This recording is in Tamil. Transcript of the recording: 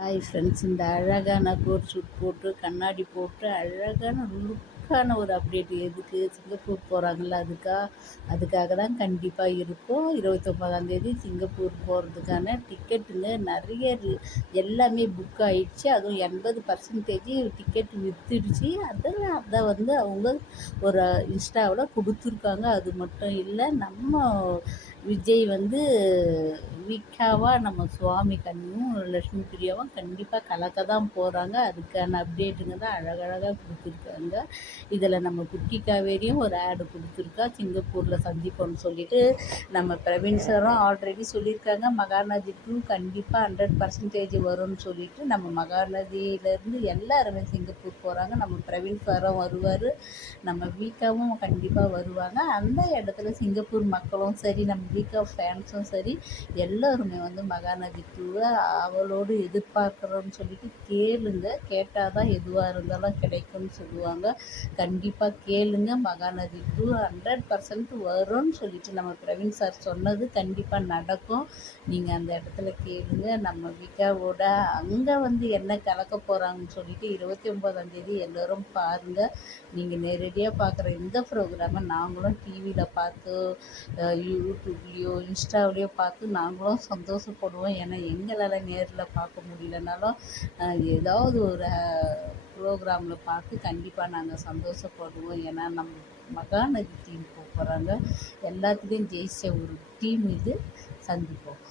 ஹாய் ஃப்ரெண்ட்ஸ், இந்த அழகான கோட் ஷூட் போட்டு கண்ணாடி போட்டு அழகான லுக்கான ஒரு அப்டேட் எதுக்கு சிங்கப்பூர் போகிறாங்கல்ல அதுக்காக தான் கண்டிப்பாக இருக்கும். 29ஆந்தேதி சிங்கப்பூர் போகிறதுக்கான டிக்கெட்டுங்க நிறைய எல்லாமே புக் ஆகிடுச்சு. அதுவும் 80% டிக்கெட் விற்றுடுச்சு. அதை வந்து அவங்க ஒரு இன்ஸ்டாவில் கொடுத்துருக்காங்க. அது மட்டும் இல்லை, நம்ம விஜய் வந்து வீக்காவாக நம்ம சுவாமி கண்ணும் லட்சுமி பிரியாவும் கண்டிப்பாக கலக்க தான் போகிறாங்க. அதுக்கான அப்டேட்டுங்க தான் அழகழகாக கொடுத்துருக்காங்க. இதில் நம்ம குட்டி காவேரியும் ஒரு ஆடு கொடுத்துருக்கா, சிங்கப்பூரில் சந்திப்போம்னு சொல்லிட்டு. நம்ம பிரவீன் சாரும் ஆல்ரெடி சொல்லியிருக்காங்க, மகாநதி 2 கண்டிப்பாக 100% வரும்னு சொல்லிட்டு. நம்ம மகாநதியிலேருந்து எல்லாருமே சிங்கப்பூர் போகிறாங்க. நம்ம பிரவீன் சாரும் வருவார், நம்ம வீக்காவும் கண்டிப்பாக வருவாங்க. அந்த இடத்துல சிங்கப்பூர் மக்களும் சரி, நம்ம வீக்கா ஃபேன்ஸும் சரி, எல்லோருமே வந்து மகாநதி 2 அவளோடு எதிர்பார்க்குறோன்னு சொல்லிட்டு கேளுங்க. கேட்டால் தான் எதுவாக இருந்தாலும் கிடைக்கும்னு சொல்லுவாங்க. கண்டிப்பாக கேளுங்க. மகாநதி 2 100% வரும்னு சொல்லிட்டு நம்ம பிரவீன் சார் சொன்னது கண்டிப்பாக நடக்கும். நீங்கள் அந்த இடத்துல கேளுங்க. நம்ம விகாவோட அங்கே வந்து என்ன கலக்க போகிறாங்கன்னு சொல்லிட்டு 29ஆந்தேதி எல்லோரும் பாருங்கள். நீங்கள் நேரடியாக பார்க்குற இந்த ப்ரோக்ராமை நாங்களும் டிவியில் பார்த்து, யூடியூப்லேயோ இன்ஸ்டாவிலையோ பார்த்து நாங்களும் சந்தோஷப்படுவோம். ஏன்னா எங்களால் நேரில் பார்க்க முடியலனாலும் ஏதாவது ஒரு ப்ரோக்ராமில் பார்த்து கண்டிப்பாக நாங்கள் சந்தோஷப்படுவோம். ஏன்னா நம்ம மகாநதி டீம் போகிறாங்க. எல்லாத்துலேயும் ஜெயிச்ச ஒரு டீம் இது. சந்திப்போம்.